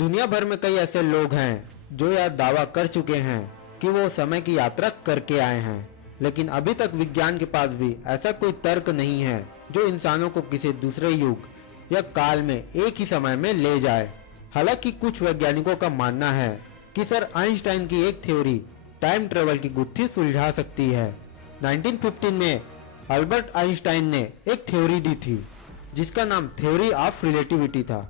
दुनिया भर में कई ऐसे लोग हैं जो यह दावा कर चुके हैं कि वो समय की यात्रा करके आए हैं, लेकिन अभी तक विज्ञान के पास भी ऐसा कोई तर्क नहीं है जो इंसानों को किसी दूसरे युग या काल में एक ही समय में ले जाए। हालांकि कुछ वैज्ञानिकों का मानना है कि सर आइंस्टाइन की एक थ्योरी टाइम ट्रेवल की गुत्थी सुलझा सकती है। 1915 में अल्बर्ट आइंस्टाइन ने एक थ्योरी दी थी जिसका नाम थ्योरी ऑफ रिलेटिविटी था।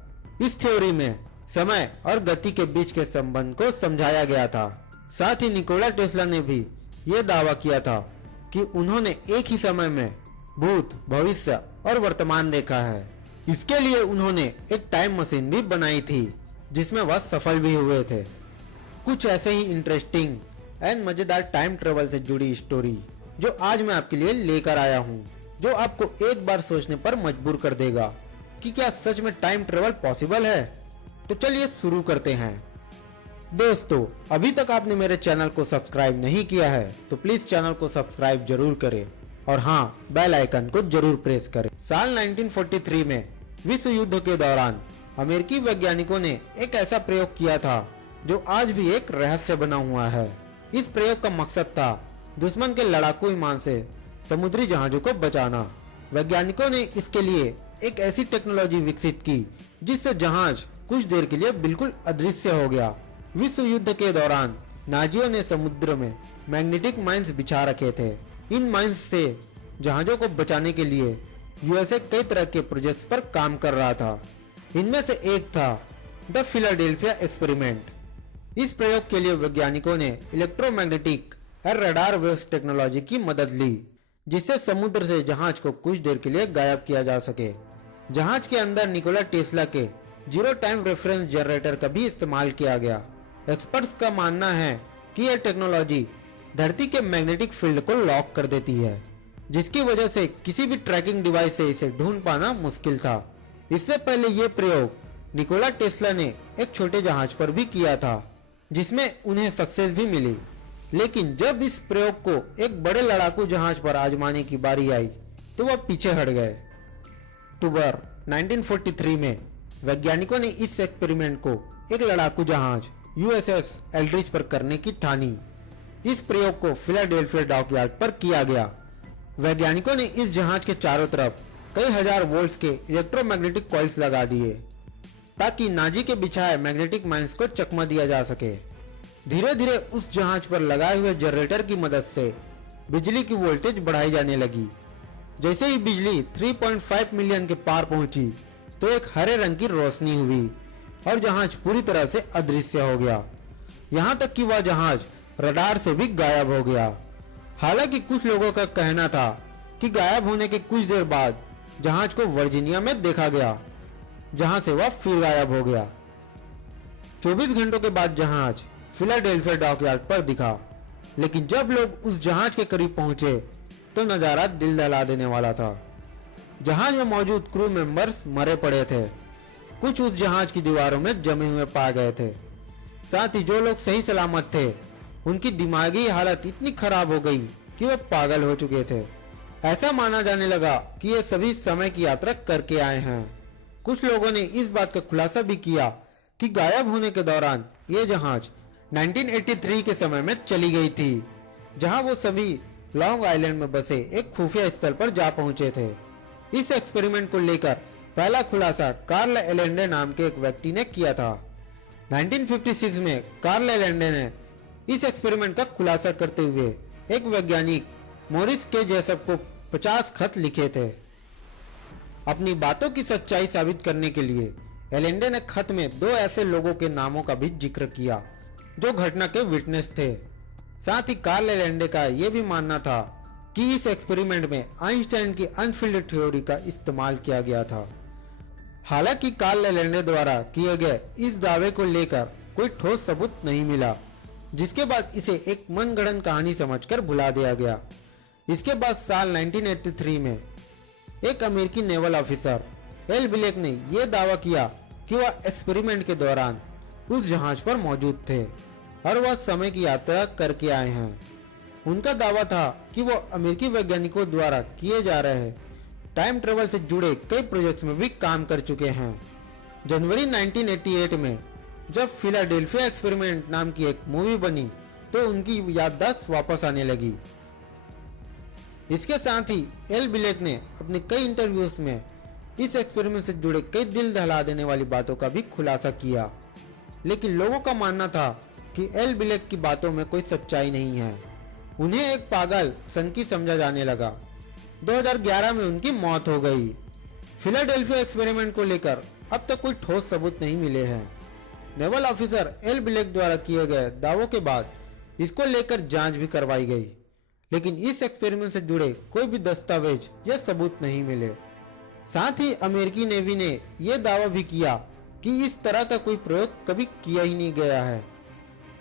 इस थ्योरी में समय और गति के बीच के संबंध को समझाया गया था। साथ ही निकोला टेस्ला ने भी ये दावा किया था कि उन्होंने एक ही समय में भूत, भविष्य और वर्तमान देखा है। इसके लिए उन्होंने एक टाइम मशीन भी बनाई थी जिसमें वह सफल भी हुए थे। कुछ ऐसे ही इंटरेस्टिंग एंड मजेदार टाइम ट्रेवल से जुड़ी स्टोरी जो आज मैं आपके लिए लेकर आया हूँ, जो आपको एक बार सोचने पर मजबूर कर देगा कि क्या सच में टाइम ट्रेवल पॉसिबल है। तो चलिए शुरू करते हैं। दोस्तों, अभी तक आपने मेरे चैनल को सब्सक्राइब नहीं किया है तो प्लीज चैनल को सब्सक्राइब जरूर करें और हाँ, बेल आइकन को जरूर प्रेस करें। साल 1943 में विश्व युद्ध के दौरान अमेरिकी वैज्ञानिकों ने एक ऐसा प्रयोग किया था जो आज भी एक रहस्य बना हुआ है। इस प्रयोग का मकसद था दुश्मन के लड़ाकू विमान से समुद्री जहाजों को बचाना। वैज्ञानिकों ने इसके लिए एक ऐसी टेक्नोलॉजी विकसित की जिससे जहाज कुछ देर के लिए बिल्कुल अदृश्य हो गया। विश्व युद्ध के दौरान नाजियों ने समुद्र में मैग्नेटिक माइंस बिछा रखे थे। इन माइंस से जहाजों को बचाने के लिए यूएसए कई तरह के प्रोजेक्ट्स पर काम कर रहा था। इनमें से एक था द फिलाडेल्फिया एक्सपेरिमेंट। इस प्रयोग के लिए वैज्ञानिकों ने इलेक्ट्रोमैग्नेटिक और रडार वेव्स टेक्नोलॉजी की मदद ली, जिससे समुद्र से जहाज को कुछ देर के लिए गायब किया जा सके। जहाज के अंदर निकोला टेस्ला के जीरो टाइम रेफरेंस जनरेटर का भी इस्तेमाल किया गया। एक्सपर्ट्स का मानना है कि यह टेक्नोलॉजी धरती के मैग्नेटिक फील्ड को लॉक कर देती है, जिसकी वजह से किसी भी ट्रैकिंग डिवाइस से इसे ढूंढ पाना मुश्किल था। इससे पहले यह प्रयोग निकोला टेस्ला ने एक छोटे जहाज पर भी किया था, जिसमें उन्हें सक्सेस भी मिली। लेकिन जब इस प्रयोग को एक बड़े लड़ाकू जहाज पर आजमाने की बारी आई तो वह पीछे हट गए। अक्टूबर 1943 में वैज्ञानिकों ने इस एक्सपेरिमेंट को एक लड़ाकू जहाज यूएसएस एल्ड्रिच पर करने की ठानी। इस प्रयोग को फिलाडेल्फिया डॉकयार्ड पर किया गया। वैज्ञानिकों ने इस जहाज के चारों तरफ कई हजार वोल्ट्स के इलेक्ट्रोमैग्नेटिक कॉइल्स लगा दिए ताकि नाजी के बिछाए मैग्नेटिक माइंस को चकमा दिया जा सके। धीरे धीरे उस जहाज पर लगाए हुए जनरेटर की मदद से बिजली की वोल्टेज बढ़ाई जाने लगी। जैसे ही बिजली 3.5 मिलियन के पार पहुंची तो एक हरे रंग की रोशनी हुई और जहाज पूरी तरह से अदृश्य हो गया। यहाँ तक कि वह जहाज रडार से भी गायब हो गया। हालांकि कुछ लोगों का कहना था कि गायब होने के कुछ देर बाद जहाज को वर्जीनिया में देखा गया, जहां से वह फिर गायब हो गया। 24 घंटों के बाद जहाज फिलाडेल्फिया डॉकयार्ड पर दिखा, लेकिन जब लोग उस जहाज के करीब पहुंचे तो नजारा दिल दहला देने वाला था। जहाज में मौजूद क्रू मेंबर्स मरे पड़े थे। कुछ उस जहाज की दीवारों में जमे हुए पाए गए थे। साथ ही जो लोग सही सलामत थे उनकी दिमागी हालत इतनी खराब हो गई कि वे पागल हो चुके थे। ऐसा माना जाने लगा कि ये सभी समय की यात्रा करके आए हैं। कुछ लोगों ने इस बात का खुलासा भी किया कि गायब होने के दौरान ये जहाज 1983 के समय में चली गई थी, जहां वो सभी लॉन्ग आइलैंड में बसे एक खुफिया स्थल पर जा पहुंचे थे। इस एक्सपेरिमेंट को लेकर पहला खुलासा कार्ल एलेंडे नाम के एक व्यक्ति ने किया था। 1956 में कार्ल एलेंडे ने इस एक्सपेरिमेंट का खुलासा करते हुए एक वैज्ञानिक मोरिस के जेसप को 50 खत लिखे थे। अपनी बातों की सच्चाई साबित करने के लिए एलेंडे ने खत में 2 ऐसे लोगों के नामों का भी जिक्र किया जो घटना के विटनेस थे। साथ ही कार्ल एलेंडे का यह भी मानना था कि इस एक्सपेरिमेंट में आइंस्टाइन की अनफील्ड थ्योरी का इस्तेमाल किया गया था। हालांकि कार्ल एलेंडे द्वारा किए गए इस दावे को लेकर कोई ठोस सबूत नहीं मिला, जिसके बाद इसे एक मनगढ़ंत कहानी समझकर भुला दिया गया। इसके बाद साल 1983 में एक अमेरिकी नेवल ऑफिसर एल ब्लेक ने यह दावा किया कि वह एक्सपेरिमेंट के दौरान उस जहाज पर मौजूद थे और वह समय की यात्रा करके आए हैं। उनका दावा था कि वो अमेरिकी वैज्ञानिकों द्वारा किए जा रहे टाइम ट्रेवल से जुड़े कई प्रोजेक्ट्स में भी काम कर चुके हैं। जनवरी 1988 में जब फिलाडेल्फिया एक्सपेरिमेंट नाम की एक मूवी बनी तो उनकी याददाश्त वापस आने लगी। इसके साथ ही एल बिलेक ने अपने कई इंटरव्यूज में इस एक्सपेरिमेंट से जुड़े कई दिल दहला देने वाली बातों का भी खुलासा किया, लेकिन लोगों का मानना था कि एल बिलेक की बातों में कोई सच्चाई नहीं है। उन्हें एक पागल सनकी समझा जाने लगा। 2011 में उनकी मौत हो गई। फिलाडेल्फिया एक्सपेरिमेंट को लेकर अब तक कोई ठोस सबूत नहीं मिले हैं। नेवल ऑफिसर एल बिलेक द्वारा किए गए दावों के बाद इसको लेकर जांच भी करवाई गई, लेकिन इस एक्सपेरिमेंट से जुड़े कोई भी दस्तावेज या सबूत नहीं मिले। साथ ही अमेरिकी नेवी ने यह दावा भी किया कि इस तरह का कोई प्रयोग कभी किया ही नहीं गया है।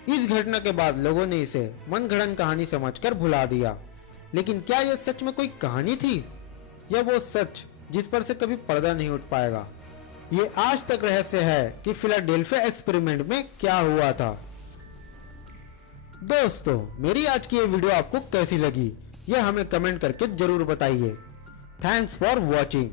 इस घटना के बाद लोगों ने इसे मनगढ़ंत कहानी समझकर भुला दिया, लेकिन क्या यह सच में कोई कहानी थी या वो सच जिस पर से कभी पर्दा नहीं उठ पाएगा? ये आज तक रहस्य है कि फिलाडेल्फिया एक्सपेरिमेंट में क्या हुआ था। दोस्तों, मेरी आज की ये वीडियो आपको कैसी लगी यह हमें कमेंट करके जरूर बताइए। Thanks for watching.